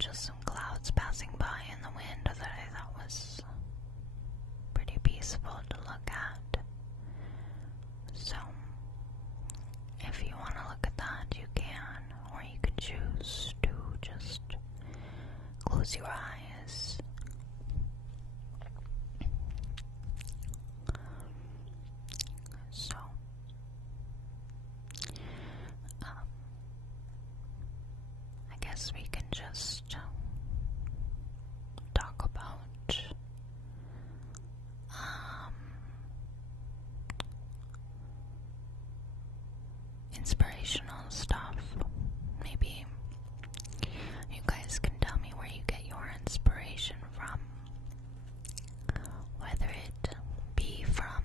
just some clouds passing by in the wind that I thought was pretty peaceful to look at. So, if you want to look at that, you can, or you can choose to just close your eyes. So, I guess we can just talk about inspirational stuff. Maybe you guys can tell me where you get your inspiration from, whether it be from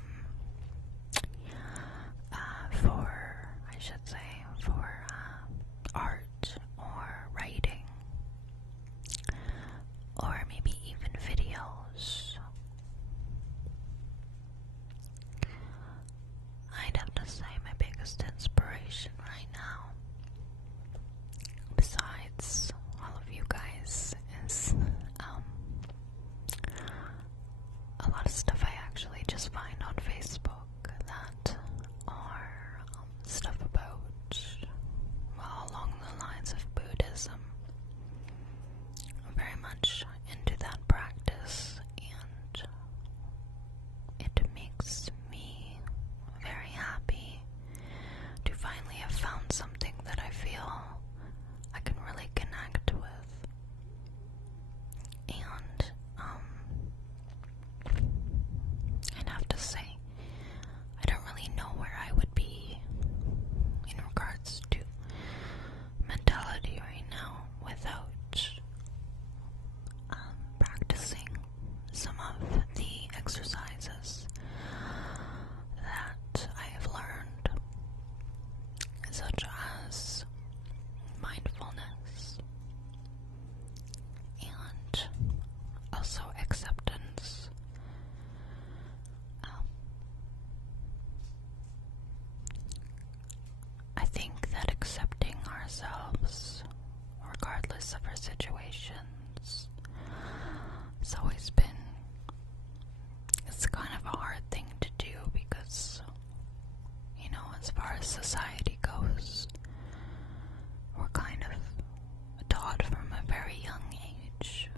for art or writing, or maybe even videos. I'd have to say my biggest inspiration right now, besides all of you guys, is a lot of stuff I actually just find on Facebook that are stuff about, well, along the lines of Buddhism. I'm very much into that practice, and it makes me very happy to finally have found something that I feel I can really connect with. And I'd have to say, I don't really know where I would be in regards to mentality right now without practicing some of the exercises that I have learned, such as mindfulness and also acceptance. I think that accepting ourselves, regardless of our situations, it's always been, it's kind of a hard thing to do because, you know, as far as society goes, we're kind of taught from a very young age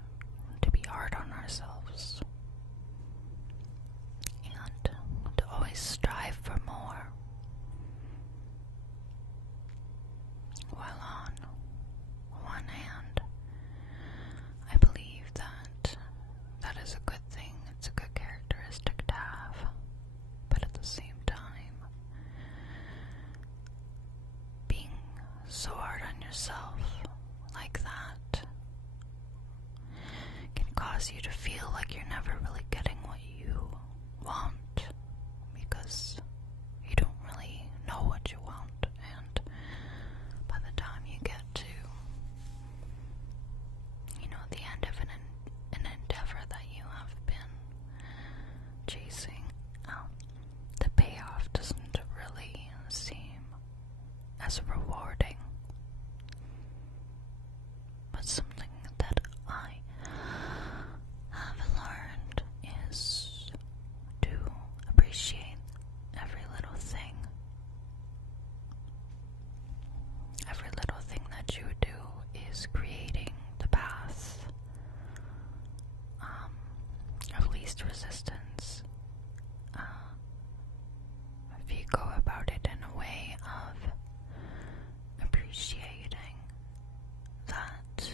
to be hard on ourselves and to always strive for more. While on one hand, I believe that that is a good thing, it's a good characteristic to have, but at the same time, being so hard on yourself like that can cause you to feel like you're never really getting what you want, because you don't really know what you want, and by the time you get to, you know, the end of an endeavor that you have been chasing, the payoff doesn't really seem as rewarding. But something that I have learned is to appreciate every little thing. Every little thing that you do is creating the path of least resistance. If you go about it in a way of appreciating that,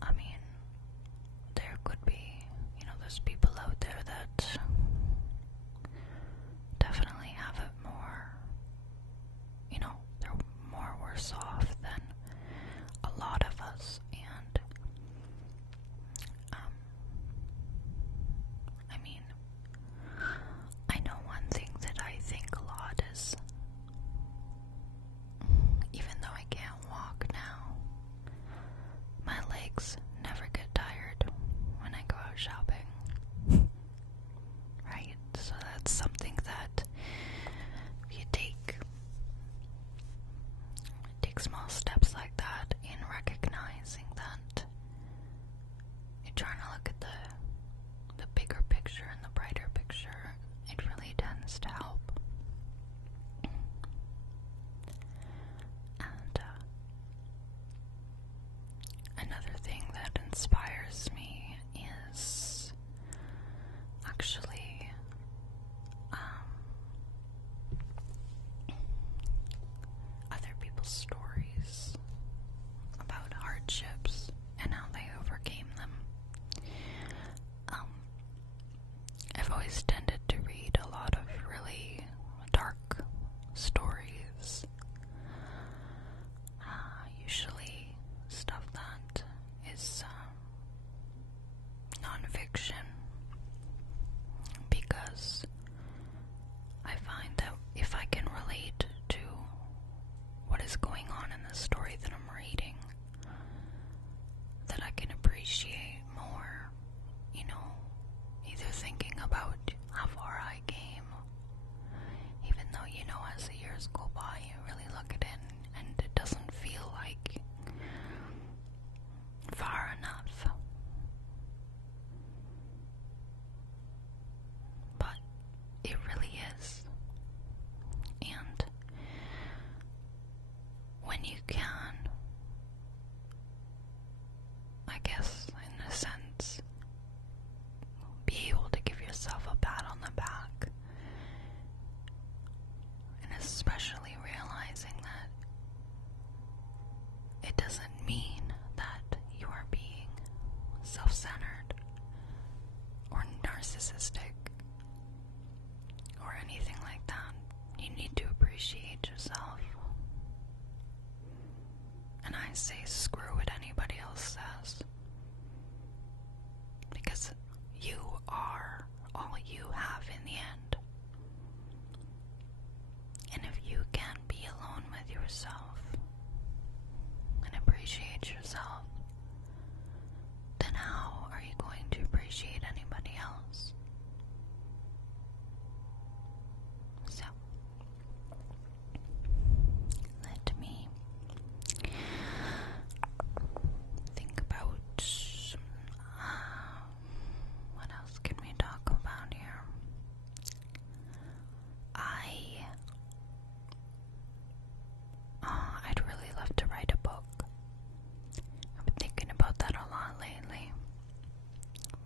I mean, there could be, you know, there's people out there that definitely have it more, you know, they're more worse off than a lot of us, and I mean, I know one thing that I think a lot is, even though I can't walk now, my legs never get tired when I go out shopping, right? So that's something that if you take small steps like that in recognizing thing that inspires me is actually other people's stories about hardships and how they overcame them. I've always tended to read a lot of really dark stories, usually stuff that is nonfiction, because I find that if I can relate to what is going on in the story that I'm reading, that I can appreciate more, either thinking about how far I came, even though, as the years go by, you really look at it and it doesn't feel like far enough. But it really is. And when you can, I guess, in a sense, be able to give yourself a pat on the back, and especially realizing that it doesn't mean that you are being self-centered or narcissistic or anything like that. You need to appreciate yourself. And I say screw what anybody else says, because you are all you have in the end. And if you can't be alone with yourself and appreciate yourself, then how are you going to appreciate anybody else? So, let me think about what else can we talk about here. I'd really love to write a book. I've been thinking about that a lot lately,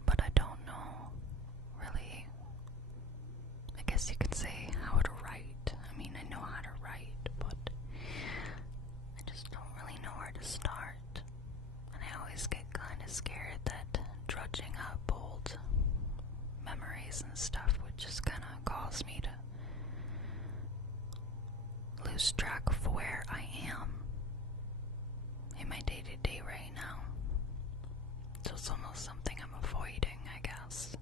but I don't know really, I guess you could say, how to write. I mean, I know how to write, but I just don't really know where to start. And I always get kind of scared that drudging up old memories and stuff would just kind of cause me to lose track of where I am in my day-to-day right now. So it's almost something I'm avoiding, I guess.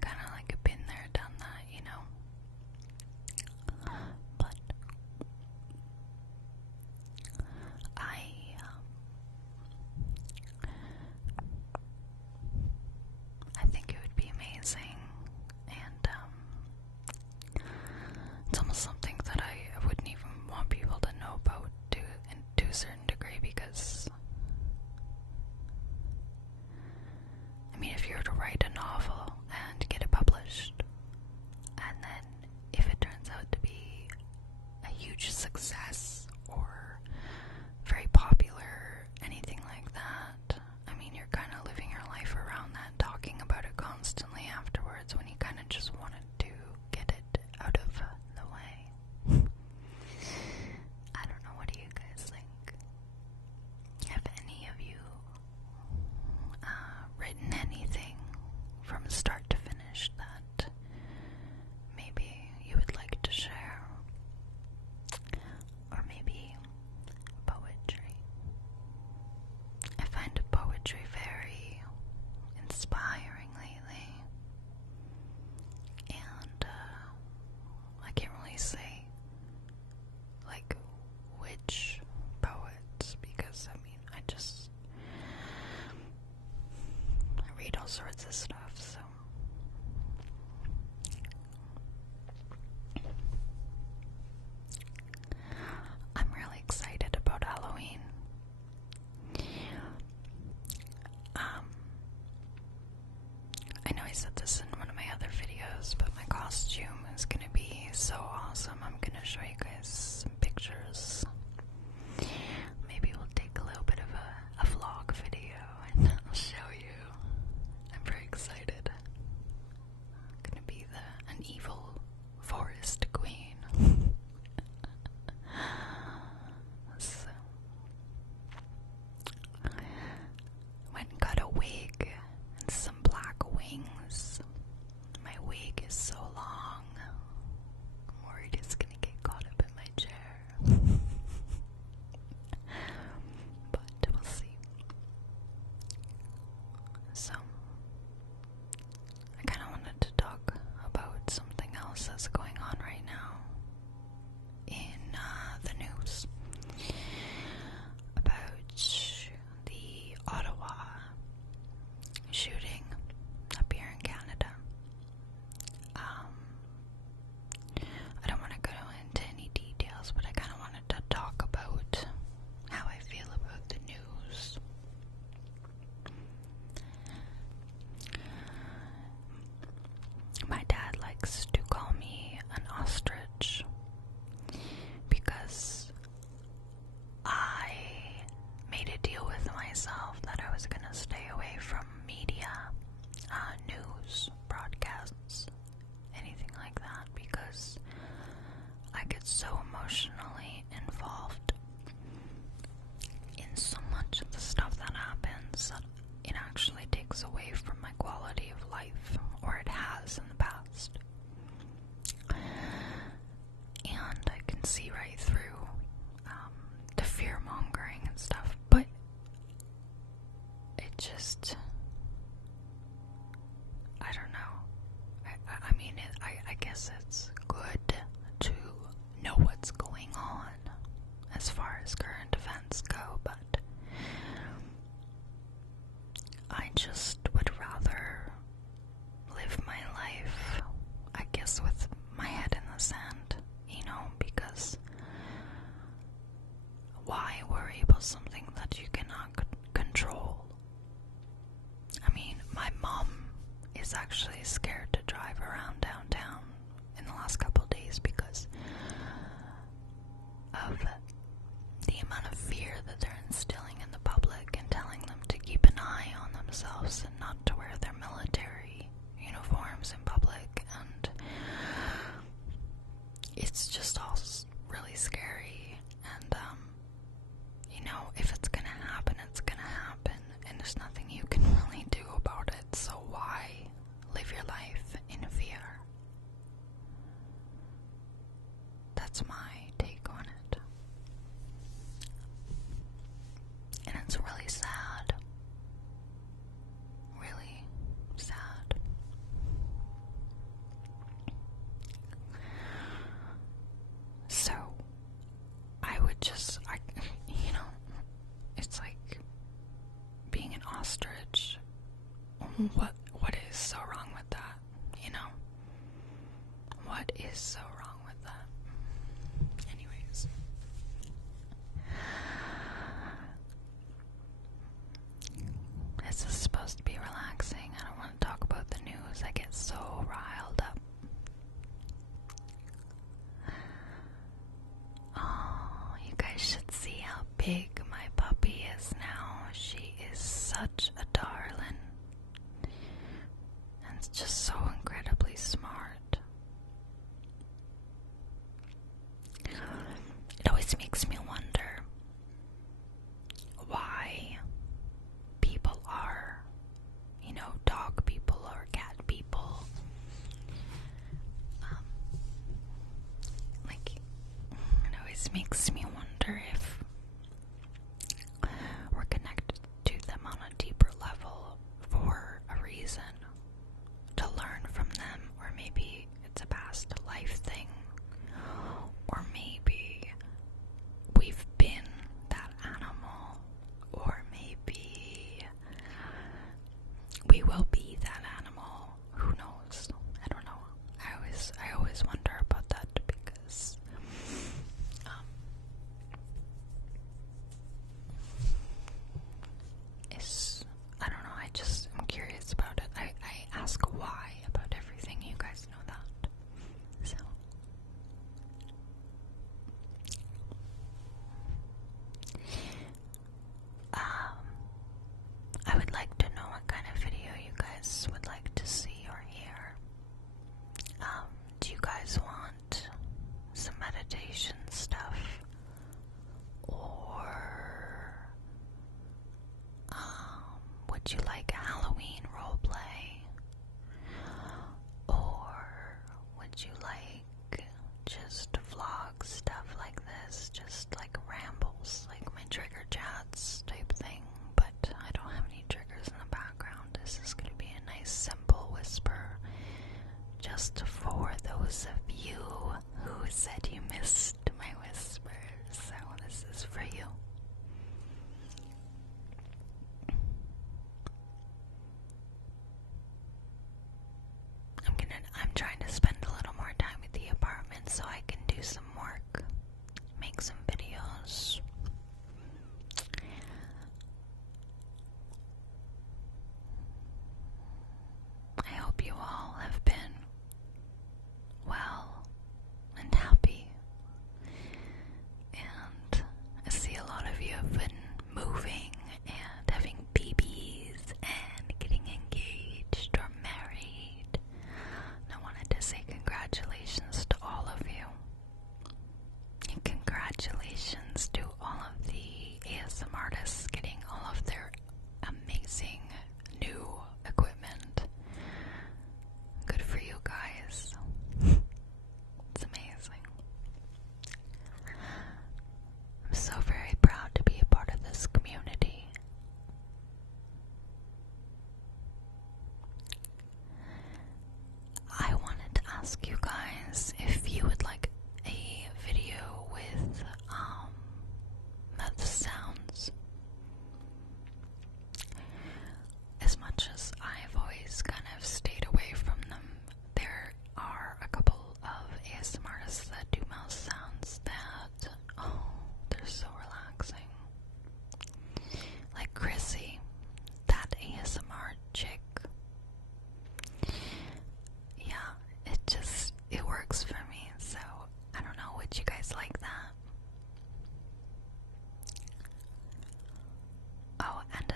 Kind of like a been there, done that, But I think it would be amazing, and it's almost something that I wouldn't even want people to know about to a certain degree, because I mean, if you were to write a novel and get it published, and then if it turns out to be a huge success or very popular, anything like that, I mean, you're kind of living your life around that, talking about it constantly afterwards, when you kind of just wanted to get it out of the way. I don't know, what do you guys think? Have any of you written anything from start to finish that maybe you would like to share? Or maybe poetry. I find poetry very inspiring lately, and I can't really say like which poets, because I mean, I read all sorts of stuff, so I'm really excited about Halloween. I know I said this in one of my other videos, but my costume is gonna be so awesome. I'm gonna show you guys some pictures. Maybe we'll take a little bit of a vlog why worry about something that you cannot control? I mean, my mom is actually scared to drive around downtown in the last couple of days because of the amount of fear that they're instilling in the public and telling them to keep an eye on themselves and not to wear their military uniforms in public, and it's just all really scary. And if it's gonna happen, it's gonna happen, and there's nothing you can really do about it, so why live your life in fear? That's my take on it. And it's really sad. Really sad. So, I would just, it's like being an ostrich. What is so wrong with that? What is so wrong with that? Anyways. This is supposed to be relaxing. I don't want to talk about the news. I get so riled up. Oh, you guys should see how big my puppy is now. She is such a darling. And it's just so incredibly smart. It always makes me wonder why people are, dog people or cat people. It always makes me wonder if we're connected to them on a deeper level for a reason, to learn from them, or maybe it's a past life thing, or maybe we've been that animal, or maybe we will be that animal. Who knows? I don't know. I always wonder about that because I don't know, I'm curious about it. I ask why about everything. You guys know that. So I would like to know what kind of video you guys would like to see or hear. Do you guys want some meditation stuff? Or would you like a Halloween roleplay? Or would you like just vlog stuff like this? Just like rambles, like my trigger chats type thing? But I don't have any triggers in the background. This is going to be a nice simple whisper just for those of you who said you missed my whispers. So this is for you.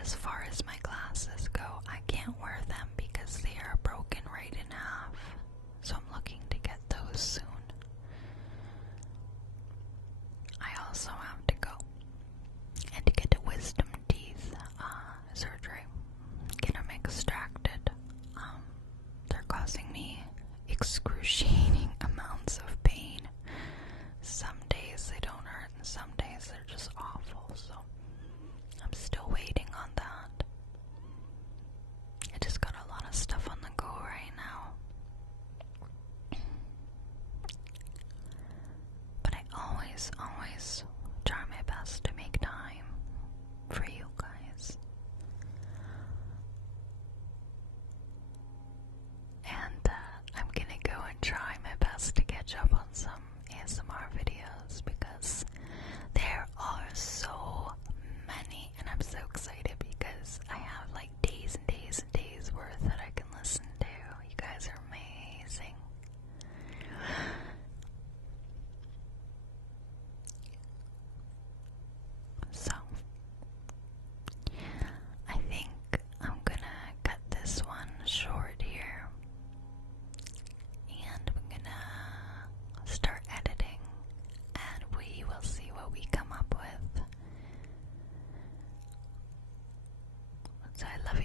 as far as my glasses go, I can't wear them because they are broken right in half. So I'm looking to get those soon. I also have to go and to get a wisdom teeth surgery. Get them extracted. They're causing me excruciating amounts of pain. Some days they don't hurt and some days they're just awful, so I'm still waiting on that. I just got a lot of stuff on the go right now. But I always try my best to make time for you guys. And I'm gonna go and try my best to catch up on some ASMR videos because there are so many, and I'm so excited because I have like days and days and days worth that I can listen to. You guys are amazing. So, I think I'm gonna cut this one short here, and I'm gonna start editing, and we will see what we come up with. So I love